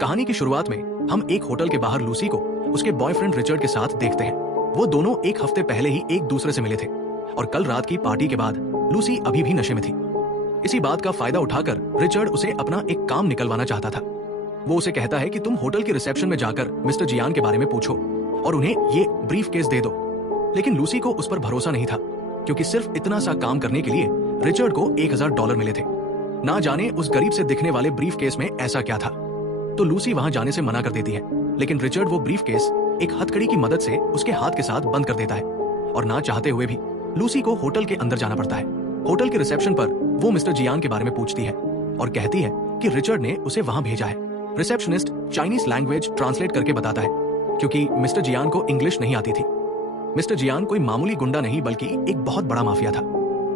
कहानी की शुरुआत में हम एक होटल के बाहर लूसी को उसके बॉयफ्रेंड रिचर्ड के साथ देखते हैं। वो दोनों एक हफ्ते पहले ही एक दूसरे से मिले थे और कल रात की पार्टी के बाद लूसी अभी भी नशे में थी। इसी बात का फायदा उठाकर रिचर्ड उसे अपना एक काम निकलवाना चाहता था। वो उसे कहता है कि तुम होटल के रिसेप्शन में जाकर मिस्टर जियान के बारे में पूछो और उन्हें ये ब्रीफ केस दे दो। लेकिन लूसी को उस पर भरोसा नहीं था, क्योंकि सिर्फ इतना सा काम करने के लिए रिचर्ड को $1000 मिले थे। ना जाने उस गरीब से दिखने वाले ब्रीफ केस में ऐसा क्या था। तो लूसी वहां जाने से मना कर देती है, लेकिन रिचर्ड वो ब्रीफ केस एक हथकड़ी की मदद से उसके हाथ के साथ बंद कर देता है और ना चाहते हुए भी लूसी को होटल के अंदर जाना पड़ता है। होटल के रिसेप्शन पर वो मिस्टर जियान के बारे में पूछती है और कहती है कि रिचर्ड ने उसे वहां भेजा है। रिसेप्शनिस्ट चाइनीज लैंग्वेज ट्रांसलेट करके बताता है, क्योंकि मिस्टर जियान को इंग्लिश नहीं आती थी। मिस्टर जियान कोई मामूली गुंडा नहीं बल्कि एक बहुत बड़ा माफिया था,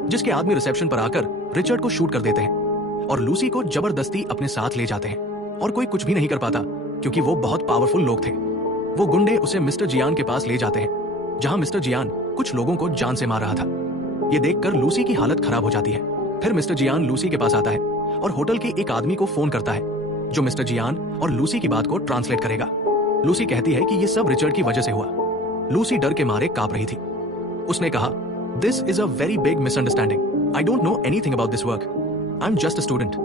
जिसके आदमी रिसेप्शन पर आकर रिचर्ड को शूट कर देते हैं और लूसी को जबरदस्ती अपने साथ ले जाते हैं। और कोई कुछ भी नहीं कर पाता, क्योंकि वो बहुत पावरफुल लोग थे। वो गुंडे उसे मिस्टर जियान के पास ले जाते हैं, जहां मिस्टर जियान कुछ लोगों को जान से मार रहा था। ये देखकर लूसी की हालत खराब हो जाती है। फिर मिस्टर जियान लूसी के पास आता है और होटल के एक आदमी को फोन करता है, जो मिस्टर जियान और लूसी की बात को ट्रांसलेट करेगा। लूसी कहती है कि ये सब रिचर्ड की वजह से हुआ। लूसी डर के मारे कांप रही थी। उसने कहा, this is a very big misunderstanding. I don't know anything about this work. I am just a student.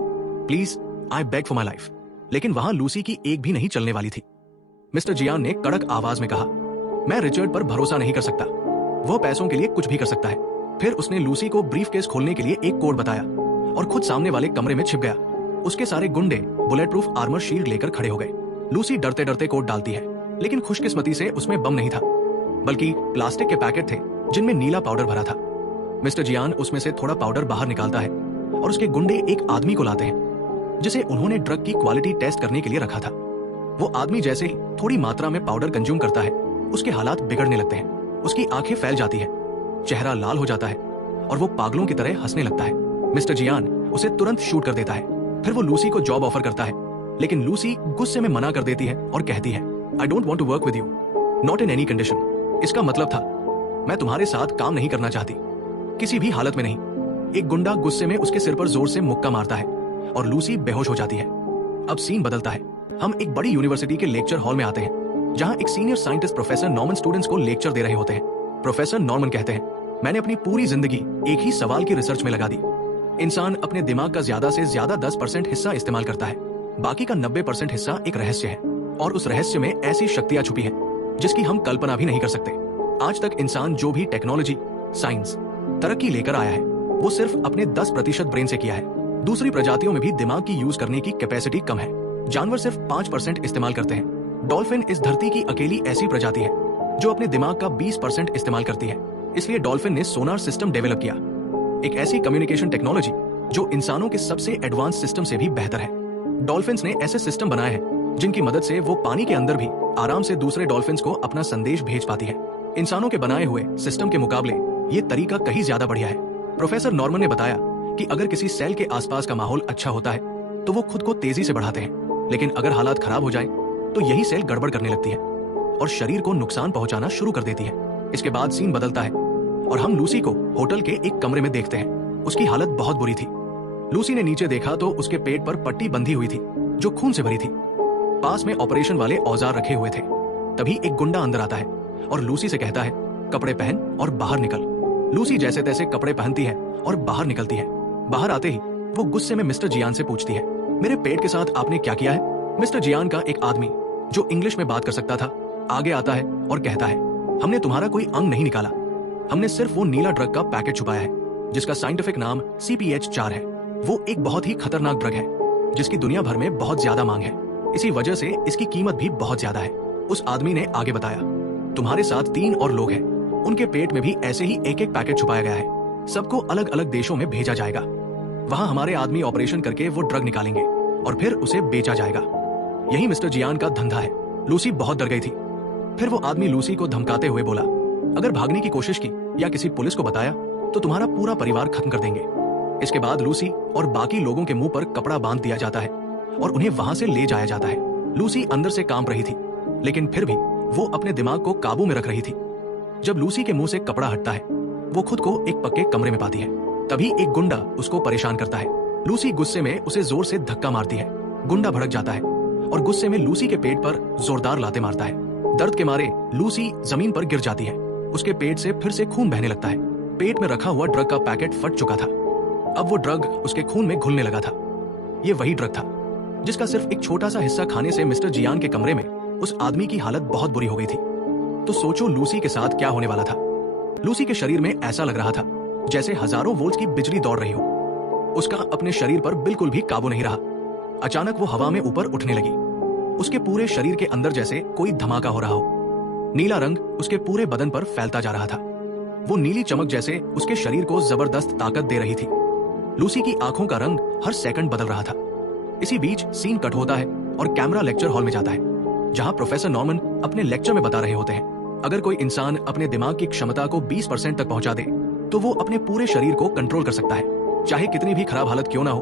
Please, I beg for my life. लेकिन वहां लूसी की एक भी नहीं चलने वाली थी। मिस्टर जियान ने कड़क आवाज में कहा, मैं रिचर्ड पर भरोसा नहीं कर सकता। वह पैसों के लिए कुछ भी कर सकता है। फिर उसने लूसी को ब्रीफकेस खोलने के लिए एक कोड बताया और खुद सामने वाले कमरे में छिप गया। उसके सारे गुंडे बुलेट प्रूफ आर्मर शील्ड लेकर खड़े हो गए। लूसी डरते डरते कोड डालती है, लेकिन खुशकिस्मती से उसमें बम नहीं था, बल्कि प्लास्टिक के पैकेट थे जिनमें नीला पाउडर भरा था। मिस्टर जियान उसमें से थोड़ा पाउडर बाहर निकालता है और उसके गुंडे एक आदमी को लाते हैं, जिसे उन्होंने ड्रग की क्वालिटी टेस्ट करने के लिए रखा था। वो आदमी जैसे ही थोड़ी मात्रा में पाउडर कंज्यूम करता है, उसके हालात बिगड़ने लगते हैं। उसकी आंखें फैल जाती है, चेहरा लाल हो जाता है और वो पागलों की तरह हंसने लगता है। मिस्टर जियान उसे तुरंत शूट कर देता है। फिर वो लूसी को जॉब ऑफर करता है, लेकिन लूसी गुस्से में मना कर देती है और कहती है, I don't want to work with you, not in any condition. इसका मतलब था, मैं तुम्हारे साथ काम नहीं करना चाहती, किसी भी हालत में नहीं। एक गुंडा गुस्से में उसके सिर पर जोर से मुक्का मारता है और लूसी बेहोश हो जाती है। अब सीन बदलता है। हम एक बड़ी यूनिवर्सिटी के लेक्चर हॉल में आते हैं, जहां एक senior scientist professor Norman students को लेक्चर दे रहे होते हैं। प्रोफेसर नॉर्मन कहते हैं, मैंने अपनी पूरी जिंदगी एक ही सवाल की रिसर्च में लगा दी। इंसान अपने दिमाग का ज्यादा से ज्यादा 10% हिस्सा इस्तेमाल करता है, बाकी का 90% हिस्सा एक रहस्य है, और उस रहस्य में ऐसी शक्तियां छुपी हैं जिसकी हम कल्पना भी नहीं कर सकते। आज तक इंसान जो भी टेक्नोलॉजी, साइंस, तरक्की लेकर आया है, वो सिर्फ अपने 10% ब्रेन से किया है। दूसरी प्रजातियों में भी दिमाग की यूज करने की कैपेसिटी कम है। जानवर सिर्फ 5% इस्तेमाल करते हैं। डॉल्फिन इस धरती की अकेली ऐसी प्रजाति है जो अपने दिमाग का 20% इस्तेमाल करती है। इसलिए डॉल्फिन ने सोनार सिस्टम डेवलप किया, एक ऐसी कम्युनिकेशन टेक्नोलॉजी जो इंसानों के सबसे एडवांस सिस्टम से भी बेहतर है। डॉल्फिन्स ने ऐसे सिस्टम बनाए हैं जिनकी मदद से वो पानी के अंदर भी आराम से दूसरे डॉल्फिन्स को अपना संदेश भेज पाती है। इंसानों के बनाए हुए सिस्टम के मुकाबले ये तरीका कहीं ज्यादा बढ़िया है। प्रोफेसर नॉर्मन ने बताया कि अगर किसी सेल के आसपास का माहौल अच्छा होता है तो वो खुद को तेजी से बढ़ाते हैं, लेकिन अगर हालात खराब हो जाए तो यही सेल गड़बड़ करने लगती है और शरीर को नुकसान पहुंचाना शुरू कर देती है। इसके बाद सीन बदलता है और हम लूसी को होटल के एक कमरे में देखते हैं। उसकी हालत बहुत बुरी थी। लूसी ने नीचे देखा तो उसके पेट पर पट्टी बंधी हुई थी जो खून से भरी थी। पास में ऑपरेशन वाले औजार रखे हुए थे। तभी एक गुंडा अंदर आता है और लूसी से कहता है, कपड़े पहन और बाहर निकल। लूसी जैसे तैसे कपड़े पहनती है और बाहर निकलती है। बाहर आते ही वो गुस्से में मिस्टर जियान से पूछती है, मेरे पेट के साथ आपने क्या किया है? मिस्टर जियान का एक आदमी जो इंग्लिश में बात कर सकता था आगे आता है और कहता है, हमने तुम्हारा कोई अंग नहीं निकाला, हमने सिर्फ वो नीला ड्रग का पैकेट छुपाया है जिसका साइंटिफिक नाम CPH4 है। वो एक बहुत ही खतरनाक ड्रग है जिसकी दुनिया भर में बहुत ज्यादा मांग है। इसी वजह से इसकी कीमत भी बहुत ज्यादा है। उस आदमी ने आगे बताया, तुम्हारे साथ 3 और लोग हैं, उनके पेट में भी ऐसे ही एक एक पैकेट छुपाया गया है। सबको अलग अलग देशों में भेजा जाएगा। वहां हमारे आदमी ऑपरेशन करके वो ड्रग निकालेंगे और फिर उसे बेचा जाएगा। यही मिस्टर जियान का धंधा है। लूसी बहुत डर गई थी। फिर वो आदमी लूसी को धमकाते हुए बोला, अगर भागने की कोशिश की या किसी पुलिस को बताया तो तुम्हारा पूरा परिवार खत्म कर देंगे। इसके बाद लूसी और बाकी लोगों के मुंह पर कपड़ा बांध दिया जाता है और उन्हें वहां से ले जाया जाता है। लूसी अंदर से कांप रही थी, लेकिन फिर भी वो अपने दिमाग को काबू में रख रही थी। जब लूसी के मुंह से कपड़ा हटता है, वो खुद को एक पक्के कमरे में पाती है। तभी एक गुंडा उसको परेशान करता है। लूसी गुस्से में उसे जोर से धक्का मारती है। गुंडा भड़क जाता है और गुस्से में लूसी के पेट पर जोरदार लाते मारता है। दर्द के मारे लूसी जमीन पर गिर जाती है। उसके पेट से फिर से खून बहने लगता है। पेट में रखा हुआ ड्रग का पैकेट फट चुका था। अब वो ड्रग उसके खून में घुलने लगा था। ये वही ड्रग था जिसका सिर्फ एक छोटा सा हिस्सा खाने से मिस्टर जियान के कमरे में उस आदमी की हालत बहुत बुरी हो गई थी। तो सोचो लूसी के साथ क्या होने वाला था। लूसी के शरीर में ऐसा लग रहा था जैसे हजारों वोल्ट की बिजली दौड़ रही हो। उसका अपने शरीर पर बिल्कुल भी काबू नहीं रहा। अचानक वो हवा में ऊपर उठने लगी। उसके पूरे शरीर के अंदर जैसे कोई धमाका हो रहा हो। नीला रंग उसके पूरे बदन पर फैलता जा रहा था। वो नीली चमक जैसे उसके शरीर को जबरदस्त ताकत दे रही थी। लूसी की आंखों का रंग हर सेकंड बदल रहा था। इसी बीच सीन कट होता है और कैमरा लेक्चर हॉल में जाता है, जहां प्रोफेसर नॉर्मन अपने लेक्चर में बता रहे होते हैं अगर कोई इंसान अपने दिमाग की क्षमता को 20% तक पहुंचा दे तो वो अपने पूरे शरीर को कंट्रोल कर सकता है। चाहे कितनी भी खराब हालत क्यों ना हो,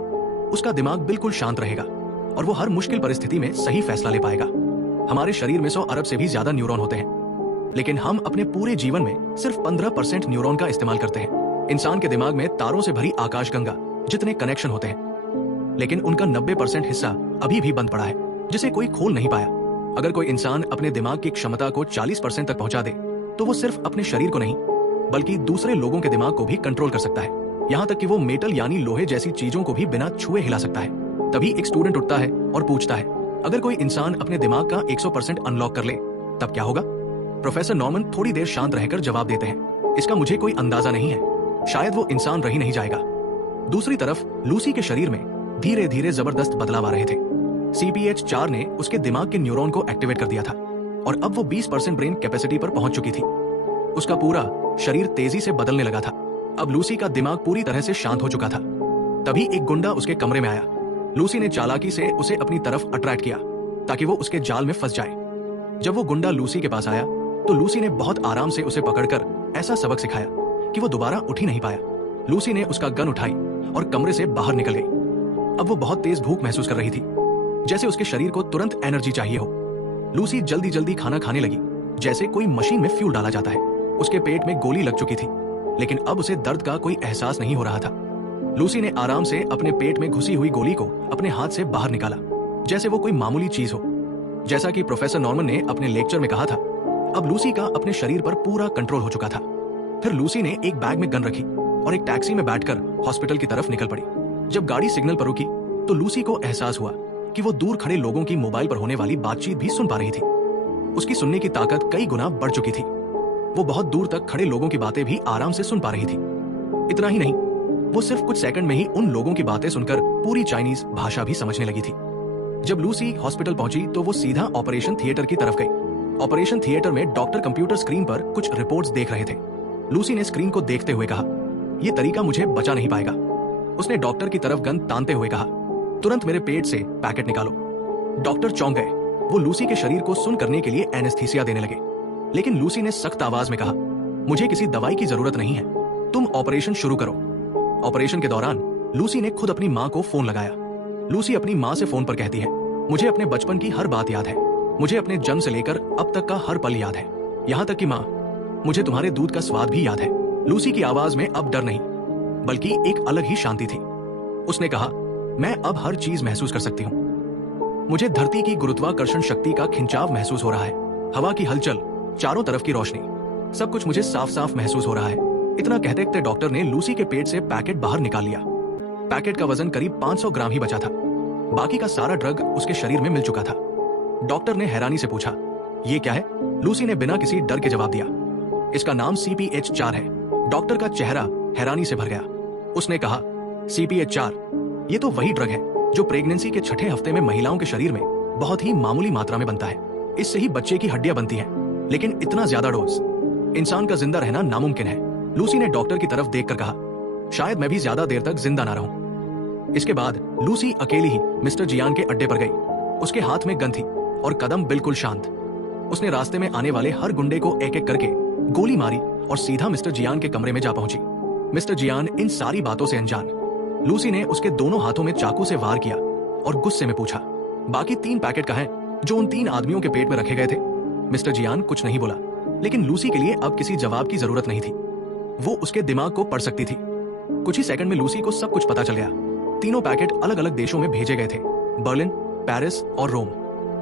उसका दिमाग बिल्कुल शांत रहेगा और वो हर मुश्किल परिस्थिति में सही फैसला ले पाएगा। हमारे शरीर में 100 अरब से भी ज्यादा न्यूरॉन होते हैं, लेकिन हम अपने पूरे जीवन में सिर्फ 15% न्यूरॉन का इस्तेमाल करते हैं। इंसान के दिमाग में तारों से भरी आकाशगंगा जितने कनेक्शन होते हैं, लेकिन उनका 90% हिस्सा अभी भी बंद पड़ा है, जिसे कोई खोल नहीं पाया। अगर कोई इंसान अपने दिमाग की क्षमता को 40% तक पहुंचा दे तो वो सिर्फ अपने शरीर को नहीं बल्कि दूसरे लोगों के दिमाग को भी कंट्रोल कर सकता है। यहाँ तक कि वो मेटल यानी लोहे जैसी चीजों को भी बिना छुए हिला सकता है। तभी एक स्टूडेंट उठता है और पूछता है अगर कोई इंसान अपने दिमाग का 100% अनलॉक कर ले तब क्या होगा। प्रोफेसर नॉर्मन थोड़ी देर शांत रहकर जवाब देते हैं इसका मुझे कोई अंदाजा नहीं है, शायद वो इंसान रह ही नहीं जाएगा। दूसरी तरफ लूसी के शरीर में धीरे धीरे जबरदस्त बदलाव आ रहे थे। CPH4 ने उसके दिमाग के न्यूरॉन को एक्टिवेट कर दिया था और अब वो 20% ब्रेन कैपेसिटी पर पहुंच चुकी थी। उसका पूरा शरीर तेजी से बदलने लगा था। अब लूसी का दिमाग पूरी तरह से शांत हो चुका था। तभी एक गुंडा उसके कमरे में आया। लूसी ने चालाकी से उसे अपनी तरफ अट्रैक्ट किया ताकि वो उसके जाल में फंस जाए। जब वो गुंडा लूसी के पास आया तो लूसी ने बहुत आराम से उसे पकड़कर ऐसा सबक सिखाया कि वो दोबारा उठ ही नहीं पाया। लूसी ने उसका गन उठाई और कमरे से बाहर निकल गई। अब वो बहुत तेज भूख महसूस कर रही थी, जैसे उसके शरीर को तुरंत एनर्जी चाहिए हो। लूसी जल्दी जल्दी खाना खाने लगी, जैसे कोई मशीन में फ्यूल डाला जाता है। उसके पेट में गोली लग चुकी थी, लेकिन अब उसे दर्द का कोई एहसास नहीं हो रहा था। लूसी ने आराम से अपने पेट में घुसी हुई गोली को अपने हाथ से बाहर निकाला, जैसे वो कोई मामूली चीज हो। जैसा कि प्रोफेसर नॉर्मन ने अपने लेक्चर में कहा था, अब लूसी का अपने शरीर पर पूरा कंट्रोल हो चुका था। फिर लूसी ने एक बैग में गन रखी और एक टैक्सी में बैठकर हॉस्पिटल की तरफ निकल पड़ी। जब गाड़ी सिग्नल पर रुकी तो लूसी को एहसास हुआ कि वो दूर खड़े लोगों की मोबाइल पर होने वाली बातचीत भी सुन पा रही थी। उसकी सुनने की ताकत कई गुना बढ़ चुकी थी। वो बहुत दूर तक खड़े लोगों की बातें भी आराम से सुन पा रही थी। इतना ही नहीं, वो सिर्फ कुछ सेकंड में ही उन लोगों की बातें सुनकर पूरी चाइनीज भाषा भी समझने लगी थी। जब लूसी हॉस्पिटल पहुंची तो वो सीधा ऑपरेशन थिएटर की तरफ गई। ऑपरेशन थिएटर में डॉक्टर कंप्यूटर स्क्रीन पर कुछ रिपोर्ट्स देख रहे थे। लूसी ने स्क्रीन को देखते हुए कहा, यह तरीका मुझे बचा नहीं पाएगा। उसने डॉक्टर की तरफ गन तानते हुए कहा, तुरंत मेरे पेट से पैकेट निकालो। डॉक्टर चौंक गए। वो लूसी के शरीर को सुन करने के लिए एनेस्थीसिया देने लगे, लेकिन लूसी ने सख्त आवाज में कहा, मुझे किसी दवाई की जरूरत नहीं है, तुम ऑपरेशन शुरू करो। ऑपरेशन के दौरान लूसी ने खुद अपनी माँ को फोन लगाया। लूसी अपनी माँ से फोन पर कहती है, मुझे अपने बचपन की हर बात याद है, मुझे अपने जन्म से लेकर अब तक का हर पल याद है, यहाँ तक कि माँ, मुझे तुम्हारे दूध का स्वाद भी याद है। लूसी की आवाज में अब डर नहीं बल्कि एक अलग ही शांति थी। उसने कहा, मैं अब हर चीज महसूस कर सकती हूँ। मुझे धरती की गुरुत्वाकर्षण शक्ति का खिंचाव महसूस हो रहा है, हवा की हलचल, चारों तरफ की रोशनी, सब कुछ मुझे साफ साफ महसूस हो रहा है। इतना कहते कहते डॉक्टर ने लूसी के पेट से पैकेट बाहर निकाल लिया। पैकेट का वजन करीब 500 ग्राम ही बचा था। बाकी का सारा ड्रग उसके शरीर में मिल चुका था। डॉक्टर ने हैरानी से पूछा, ये क्या है? लूसी ने बिना किसी डर के जवाब दिया, इसका नाम CPH4 है। डॉक्टर का चेहरा हैरानी से भर गया। उसने कहा, CPH4, ये तो वही ड्रग है जो प्रेगनेंसी के छठे हफ्ते में महिलाओं के शरीर में बहुत ही मामूली मात्रा में बनता है। इससे ही बच्चे की हड्डियां बनती हैं, लेकिन इतना ज्यादा डोज, इंसान का जिंदा रहना नामुमकिन है। लूसी ने डॉक्टर की तरफ देखकर कहा, शायद मैं भी ज्यादा देर तक जिंदा ना रहूं। इसके बाद लूसी अकेली ही मिस्टर जियान के अड्डे पर गई। उसके हाथ में गन थी और कदम बिल्कुल शांत। उसने रास्ते में आने वाले हर गुंडे को एक एक करके गोली मारी और सीधा मिस्टर जियान के कमरे में जा पहुंची। मिस्टर जियान इन सारी बातों से अनजान। लूसी ने उसके दोनों हाथों में चाकू से वार किया और गुस्से में पूछा, बाकी 3 पैकेट कहाँ हैं जो उन 3 आदमियों के पेट में रखे गए थे? मिस्टर जियान कुछ नहीं बोला, लेकिन लूसी के लिए अब किसी जवाब की जरूरत नहीं थी। वो उसके दिमाग को पढ़ सकती थी। कुछ ही सेकंड में लूसी को सब कुछ पता चल गया। तीनों पैकेट अलग अलग देशों में भेजे गए थे, बर्लिन, पेरिस और रोम।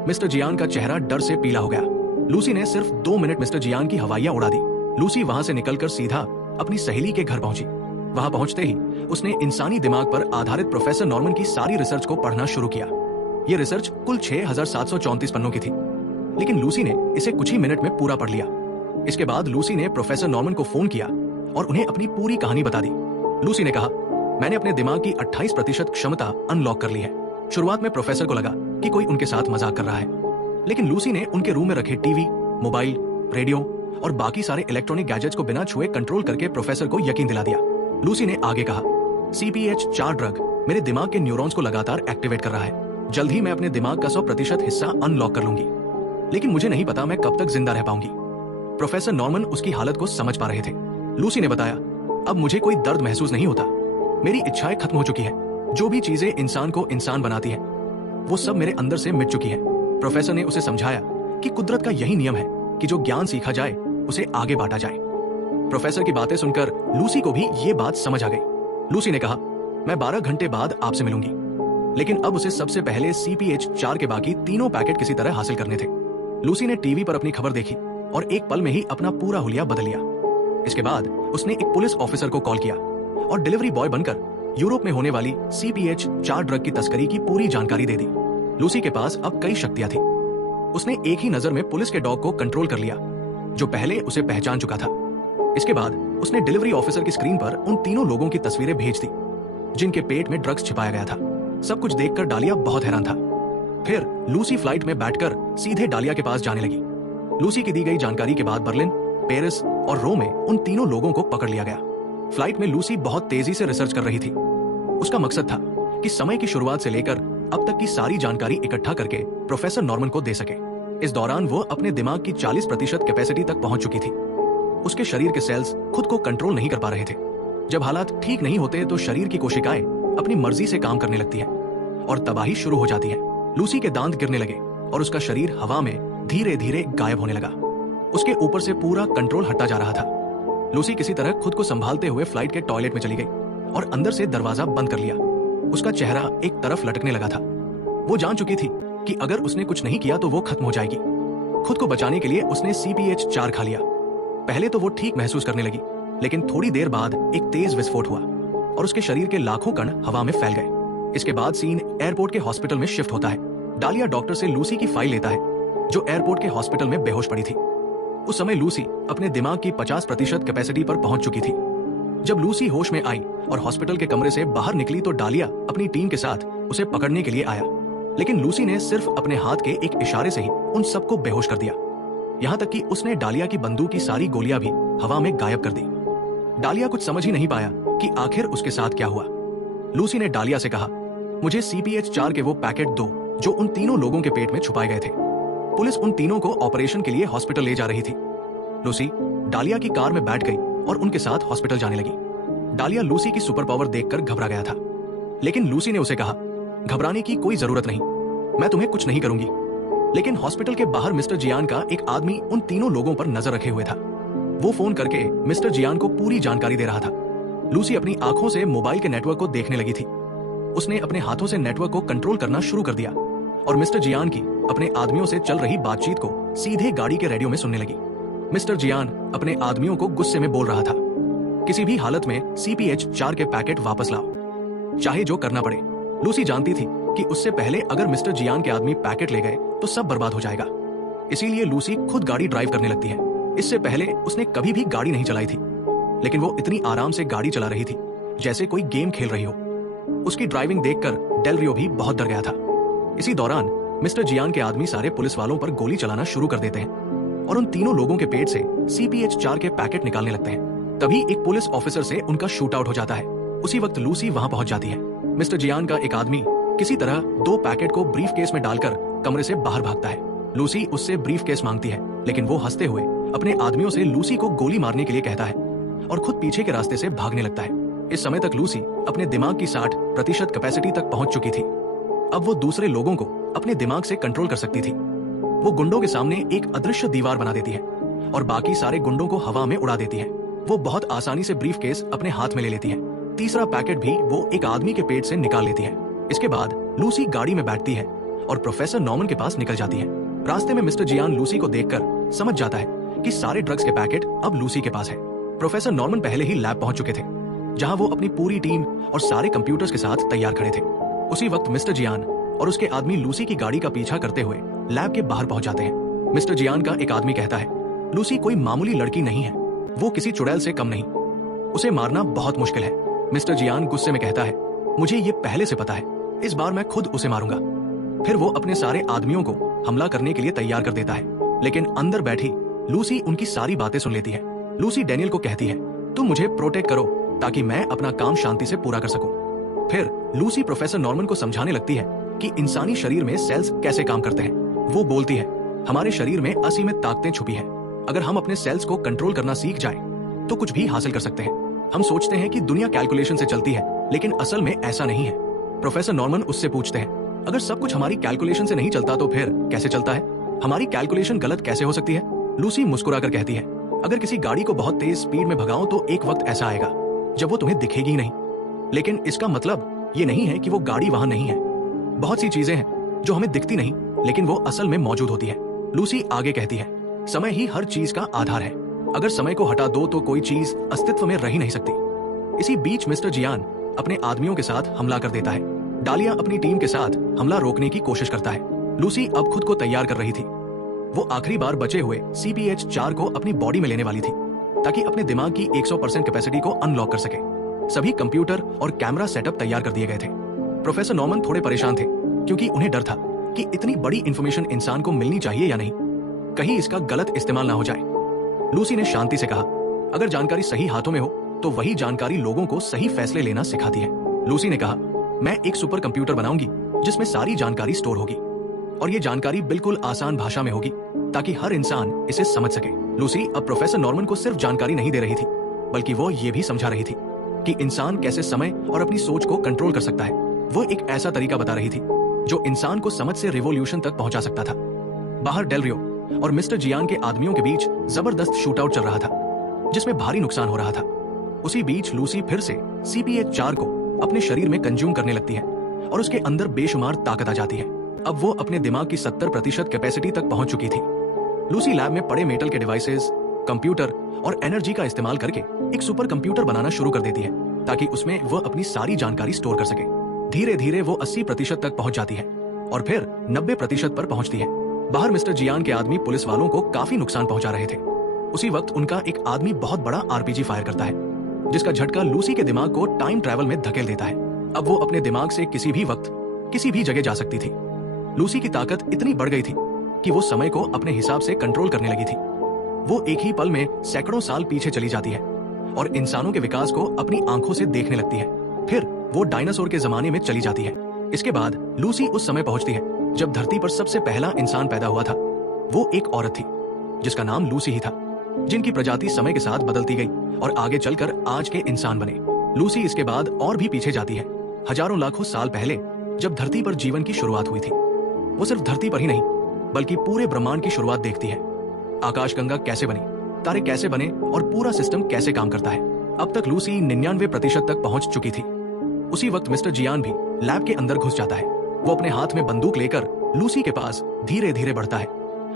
मिस्टर जियान का चेहरा डर से पीला हो गया। लूसी ने सिर्फ 2 मिनट मिस्टर जियान की हवाइयां उड़ा दी। लूसी वहां से निकलकर सीधा अपनी सहेली के घर पहुंची। वहां पहुंचते ही उसने इंसानी दिमाग पर आधारित प्रोफेसर नॉर्मन की सारी रिसर्च को पढ़ना शुरू किया। यह रिसर्च कुल 6734 पन्नों की थी, लेकिन लूसी ने इसे कुछ ही मिनट में पूरा पढ़ लिया। इसके बाद लूसी ने प्रोफेसर नॉर्मन को फोन किया और उन्हें अपनी पूरी कहानी बता दी। लूसी ने कहा, मैंने अपने दिमाग की 28% क्षमता अनलॉक कर ली है। शुरुआत में प्रोफेसर को लगा कि कोई उनके साथ मजाक कर रहा है, लेकिन लूसी ने उनके रूम में रखे टीवी, मोबाइल, रेडियो और बाकी सारे इलेक्ट्रॉनिक गैजेट्स को बिना छुए कंट्रोल करके प्रोफेसर को यकीन दिला दिया। लूसी ने आगे कहा, CPH-4 ड्रग मेरे दिमाग के न्यूरॉन्स को लगातार एक्टिवेट कर रहा है। जल्द ही मैं अपने दिमाग का 100% हिस्सा अनलॉक कर लूंगी, लेकिन मुझे नहीं पता मैं कब तक जिंदा रह पाऊंगी। प्रोफेसर नॉर्मन उसकी हालत को समझ पा रहे थे। लूसी ने बताया, अब मुझे कोई दर्द महसूस नहीं होता। मेरी इच्छाएं खत्म हो चुकी है। जो भी चीजें इंसान को इंसान बनाती है, वो सब मेरे अंदर से मिट चुकी है। प्रोफेसर ने उसे समझाया कि कुदरत का यही नियम है कि जो ज्ञान सीखा जाए उसे आगे बांटा जाए। प्रोफेसर की बातें सुनकर लूसी को भी ये बात समझ आ गई। लूसी ने कहा, मैं 12 घंटे बाद आपसे मिलूंगी, लेकिन अब उसे सबसे पहले CPH-4 के बाकी तीनों पैकेट किसी तरह हासिल करने थे। लूसी ने टीवी पर अपनी खबर देखी और एक पल में ही अपना पूरा हुलिया बदल लिया। इसके बाद उसने एक पुलिस ऑफिसर को कॉल किया और डिलीवरी बॉय बनकर यूरोप में होने वाली CPH-4 ड्रग की तस्करी की पूरी जानकारी दे दी। लूसी के पास अब कई शक्तियां थी। उसने एक ही नजर में पुलिस के डॉग को कंट्रोल कर लिया, जो पहले उसे पहचान चुका था। इसके बाद उसने डिलीवरी ऑफिसर की स्क्रीन पर उन तीनों लोगों की तस्वीरें भेज दी जिनके पेट में ड्रग्स छिपाया गया था। सब कुछ देखकर डालिया बहुत हैरान था। फिर लूसी फ्लाइट में बैठकर सीधे डालिया के पास जाने लगी। लूसी की दी गई जानकारी के बाद बर्लिन, पेरिस और रोम में उन तीनों लोगों को पकड़ लिया गया। फ्लाइट में लूसी बहुत तेजी से रिसर्च कर रही थी। उसका मकसद था कि समय की शुरुआत से लेकर अब तक की सारी जानकारी इकट्ठा करके प्रोफेसर नॉर्मन को दे सके। इस दौरान वो अपने दिमाग की 40% कैपेसिटी तक पहुंच चुकी थी। उसके शरीर के सेल्स खुद को कंट्रोल नहीं कर पा रहे थे। जब हालात ठीक नहीं होते तो शरीर की कोशिकाएं अपनी मर्जी से काम करने लगती हैं और तबाही शुरू हो जाती है। लूसी के दांत गिरने लगे और उसका शरीर हवा में धीरे धीरे गायब होने लगा। उसके ऊपर से पूरा कंट्रोल हटता जा रहा था। लूसी किसी तरह खुद को संभालते हुए फ्लाइट के टॉयलेट में चली गई और अंदर से दरवाजा बंद कर लिया। उसका चेहरा एक तरफ लटकने लगा था। वो जान चुकी थी कि अगर उसने कुछ नहीं किया तो वो खत्म हो जाएगी। खुद को बचाने के लिए उसने CPH-4 खा लिया। पहले तो वो ठीक महसूस करने लगी, लेकिन थोड़ी देर बाद एक तेज विस्फोट हुआ और उसके शरीर के लाखों कण हवा में फैल गए। इसके बाद सीन एयरपोर्ट के हॉस्पिटल में शिफ्ट होता है। डालिया डॉक्टर से लूसी की फाइल लेता है, जो एयरपोर्ट के हॉस्पिटल में बेहोश पड़ी थी। उस समय लूसी अपने दिमाग की 50% कैपेसिटी पर पहुंच चुकी थी। जब लूसी होश में आई और हॉस्पिटल के कमरे से बाहर निकली तो डालिया अपनी टीम के साथ उसे पकड़ने के लिए आया, लेकिन लूसी ने सिर्फ अपने हाथ के एक इशारे से ही उन सबको बेहोश कर दिया। यहाँ तक कि उसने डालिया की बंदूक की सारी गोलियां भी हवा में गायब कर दी। डालिया कुछ समझ ही नहीं पाया कि आखिर उसके साथ क्या हुआ। लूसी ने डालिया से कहा, मुझे CPH-4 के वो पैकेट दो जो उन तीनों लोगों के पेट में छुपाए गए थे। पुलिस उन तीनों को ऑपरेशन के लिए हॉस्पिटल ले जा रही थी। लूसी डालिया की कार में बैठ गई और उनके साथ हॉस्पिटल जाने लगी। डालिया लूसी की सुपर पावर देखकर घबरा गया था, लेकिन लूसी ने उसे कहा, घबराने की कोई जरूरत नहीं, मैं तुम्हें कुछ नहीं करूंगी। लेकिन हॉस्पिटल के बाहर मिस्टर जियान का एक आदमी उन तीनों लोगों पर नजर रखे हुए था। वो फोन करके मिस्टर जियान को पूरी जानकारी दे रहा था। लूसी अपनी आंखों से मोबाइल के नेटवर्क को देखने लगी थी। उसने अपने हाथों से नेटवर्क को कंट्रोल करना शुरू कर दिया और मिस्टर जियान की अपने आदमियों से चल रही बातचीत को सीधे गाड़ी के रेडियो में सुनने लगी। मिस्टर जियान अपने आदमियों को गुस्से में बोल रहा था, किसी भी हालत में CPH-4 के पैकेट वापस लाओ, चाहे जो करना पड़े। लूसी जानती थी कि उससे पहले अगर मिस्टर जियान के आदमी पैकेट ले गए तो सब बर्बाद हो जाएगा। इसीलिए लूसी खुद गाड़ी ड्राइव करने लगती है। इससे पहले उसने कभी भी गाड़ी नहीं चलाई थी, लेकिन वो इतनी आराम से गाड़ी चला रही थी जैसे कोई गेम खेल रही हो। उसकी ड्राइविंग देखकर डेल रियो भी बहुत डर गया था। इसी दौरान मिस्टर जियान के आदमी सारे पुलिस वालों पर गोली चलाना शुरू कर देते हैं और उन तीनों लोगों के पेट से CPH-4 के पैकेट निकालने लगते हैं। तभी एक पुलिस ऑफिसर से उनका शूट आउट हो जाता है। उसी वक्त लूसी वहां पहुंच जाती है। मिस्टर जियान का एक आदमी किसी तरह 2 पैकेट को ब्रीफ केस में डालकर कमरे से बाहर भागता है। लूसी उससे ब्रीफ केस मांगती है, लेकिन वो हंसते हुए अपने आदमियों से लूसी को गोली मारने के लिए कहता है और खुद पीछे के रास्ते से भागने लगता है। इस समय तक लूसी अपने दिमाग की 60% कैपेसिटी तक पहुंच चुकी थी। अब वो दूसरे लोगों को अपने दिमाग से कंट्रोल कर सकती थी। वो गुंडों के सामने एक अदृश्य दीवार बना देती है और बाकी सारे गुंडों को हवा में उड़ा देती है। वो बहुत आसानी से ब्रीफ केस अपने हाथ में ले लेती है। तीसरा पैकेट भी वो एक आदमी के पेट से निकाल लेती है। इसके बाद लूसी गाड़ी में बैठती है और प्रोफेसर नॉर्मन के पास निकल जाती है। रास्ते में मिस्टर जियान लूसी को देखकर समझ जाता है कि सारे ड्रग्स के पैकेट अब लूसी के पास है। प्रोफेसर नॉर्मन पहले ही लैब पहुंच चुके थे, जहां वो अपनी पूरी टीम और सारे कंप्यूटर्स के साथ तैयार खड़े थे। उसी वक्त मिस्टर जियान और उसके आदमी लूसी की गाड़ी का पीछा करते हुए लैब के बाहर पहुंच जाते हैं। मिस्टर जियान का एक आदमी कहता है, लूसी कोई मामूली लड़की नहीं है, वो किसी चुड़ैल से कम नहीं, उसे मारना बहुत मुश्किल है। मिस्टर जियान गुस्से में कहता है, मुझे ये पहले से पता है, इस बार मैं खुद उसे मारूंगा। फिर वो अपने सारे आदमियों को हमला करने के लिए तैयार कर देता है, लेकिन अंदर बैठी लूसी उनकी सारी बातें सुन लेती है। लूसी डैनियल को कहती है, तुम मुझे प्रोटेक्ट करो ताकि मैं अपना काम शांति से पूरा कर सकूं। फिर लूसी प्रोफेसर नॉर्मन को समझाने लगती है कि इंसानी शरीर में सेल्स कैसे काम करते हैं। वो बोलती है, हमारे शरीर में असीमित ताकतें छुपी हैं। अगर हम अपने सेल्स को कंट्रोल करना सीख जाएं, तो कुछ भी हासिल कर सकते हैं। हम सोचते हैं कि दुनिया कैलकुलेशन से चलती है, लेकिन असल में ऐसा नहीं है। प्रोफेसर नॉर्मन उससे पूछते हैं, अगर सब कुछ हमारी कैलकुलेशन से नहीं चलता तो फिर कैसे चलता है? हमारी कैलकुलेशन गलत कैसे हो सकती है? लूसी मुस्कुराकर कहती है, अगर किसी गाड़ी को बहुत तेज स्पीड में भगाओ तो एक वक्त ऐसा आएगा जब वो तुम्हें दिखेगी ही नहीं, लेकिन इसका मतलब ये नहीं है कि वो गाड़ी वहां नहीं है। बहुत सी चीजें हैं जो हमें दिखती नहीं, लेकिन वो असल में मौजूद होती है। लूसी आगे कहती है, समय ही हर चीज का आधार है। अगर समय को हटा दो तो कोई चीज अस्तित्व में रह ही नहीं सकती। इसी बीच मिस्टर जियान अपने आदमियों के साथ हमला कर देता है। डालिया अपनी टीम के साथ हमला रोकने की कोशिश करता है। लूसी अब खुद को तैयार कर रही थी। वो आखिरी बार बचे हुए CPH-4 को अपनी बॉडी में लेने वाली थी, ताकि अपने दिमाग की 100% कैपेसिटी को अनलॉक कर सके। सभी कंप्यूटर और कैमरा सेटअप तैयार कर दिए गए थे। प्रोफेसर नॉर्मन थोड़े परेशान थे, क्योंकि उन्हें डर था कि इतनी बड़ी इंफॉर्मेशन इंसान को मिलनी चाहिए या नहीं, कहीं इसका गलत इस्तेमाल ना हो जाए। लूसी ने शांति से कहा, अगर जानकारी सही हाथों में हो तो वही जानकारी लोगों को सही फैसले लेना सिखाती है। लूसी ने कहा, मैं एक सुपर कंप्यूटर बनाऊंगी जिसमें सारी जानकारी स्टोर होगी, और ये जानकारी बिल्कुल आसान भाषा में होगी ताकि हर इंसान इसे समझ सके। लूसी अब प्रोफेसर नॉर्मन को सिर्फ जानकारी नहीं दे रही थी, बल्कि वो ये भी समझा रही थी कि इंसान कैसे समय और अपनी सोच को कंट्रोल कर सकता है। वो एक ऐसा तरीका बता रही थी जो इंसान को समझ से रिवॉल्यूशन तक पहुंचा सकता था। बाहर डेल रियो और मिस्टर जियान के आदमियों के बीच जबरदस्त शूटआउट चल रहा था, जिसमें भारी नुकसान हो रहा था। उसी बीच लूसी फिर से CPH-4 को अपने शरीर में कंज्यूम करने लगती है और उसके अंदर बेशुमार ताकत आ जाती है। अब वो अपने दिमाग की 70% कैपेसिटी तक पहुंच चुकी थी। लूसी लैब में पड़े मेटल के डिवाइसेस, कंप्यूटर और एनर्जी का इस्तेमाल करके एक सुपर कंप्यूटर बनाना शुरू कर देती है, ताकि उसमें वो अपनी सारी जानकारी स्टोर कर सके। धीरे धीरे वो 80% तक पहुंच जाती है और फिर 90% पर पहुंचती है। बाहर मिस्टर जियान के आदमी पुलिस वालों को काफी नुकसान पहुंचा रहे थे। उसी वक्त उनका एक आदमी बहुत बड़ा RPG फायर करता है, जिसका झटका लूसी के दिमाग को टाइम ट्रैवल में धकेल देता है। अब वो अपने दिमाग से किसी भी वक्त किसी भी जगह जा सकती थी। लूसी की ताकत इतनी बढ़ गई थी कि वो समय को अपने हिसाब से कंट्रोल करने लगी थी। वो एक ही पल में सैकड़ों साल पीछे चली जाती है और इंसानों के विकास को अपनी आंखों से देखने लगती है। फिर वो डायनासोर के जमाने में चली जाती है। इसके बाद लूसी उस समय पहुंचती है जब धरती पर सबसे पहला इंसान पैदा हुआ था। वो एक औरत थी जिसका नाम लूसी ही था, जिनकी प्रजाति समय के साथ बदलती गई और आगे चलकर आज के इंसान बने। लूसी इसके बाद और भी पीछे जाती है, हजारों लाखों साल पहले, जब धरती पर जीवन की शुरुआत हुई थी। वो सिर्फ धरती पर ही नहीं बल्कि पूरे ब्रह्मांड की शुरुआत देखती है। आकाशगंगा कैसे बनी, तारे कैसे बने और पूरा सिस्टम कैसे काम करता है। अब तक लूसी 99% तक पहुंच चुकी थी। उसी वक्त मिस्टर जियान भी लैब के अंदर घुस जाता है। वो अपने हाथ में बंदूक लेकर लूसी के पास धीरे धीरे बढ़ता है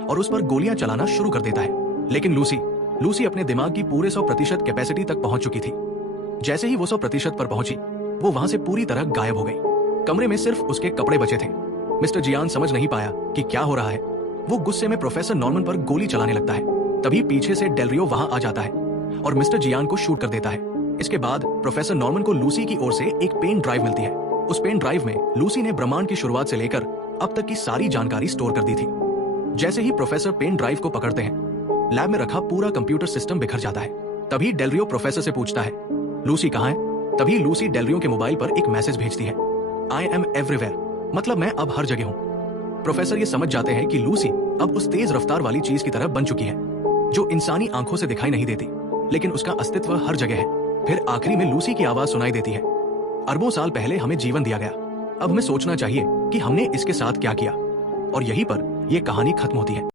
और उस पर गोलियां चलाना शुरू कर देता है। लेकिन लूसी अपने दिमाग की पूरे 100% कैपेसिटी तक पहुंच चुकी थी। जैसे ही वो 100% पर पहुंची, वो वहां से पूरी तरह गायब हो गई। कमरे में सिर्फ उसके कपड़े बचे थे। मिस्टर जियान समझ नहीं पाया कि क्या हो रहा है। वो गुस्से में प्रोफेसर नॉर्मन पर गोली चलाने लगता है। तभी पीछे से डेल रियो वहां आ जाता है और मिस्टर जियान को शूट कर देता है। इसके बाद प्रोफेसर नॉर्मन को लूसी की ओर से एक पेन ड्राइव मिलती है। उस पेन ड्राइव में लूसी ने ब्रह्मांड की शुरुआत से लेकर अब तक की सारी जानकारी स्टोर कर दी थी। जैसे ही प्रोफेसर पेन ड्राइव को पकड़ते हैं, लैब में रखा पूरा कंप्यूटर सिस्टम बिखर जाता है। तभी डेल रियो प्रोफेसर से पूछता है, लूसी कहाँ है? तभी लूसी डेल रियो के मोबाइल पर एक मैसेज भेजती है, आई एम एवरीवेयर, मतलब मैं अब हर जगह हूँ। प्रोफेसर ये समझ जाते हैं कि लूसी अब उस तेज रफ्तार वाली चीज की तरह बन चुकी है जो इंसानी आंखों से दिखाई नहीं देती, लेकिन उसका अस्तित्व हर जगह है। फिर आखिरी में लूसी की आवाज सुनाई देती है, अरबों साल पहले हमें जीवन दिया गया, अब हमें सोचना चाहिए कि हमने इसके साथ क्या किया। और यहीं पर यह कहानी खत्म होती है।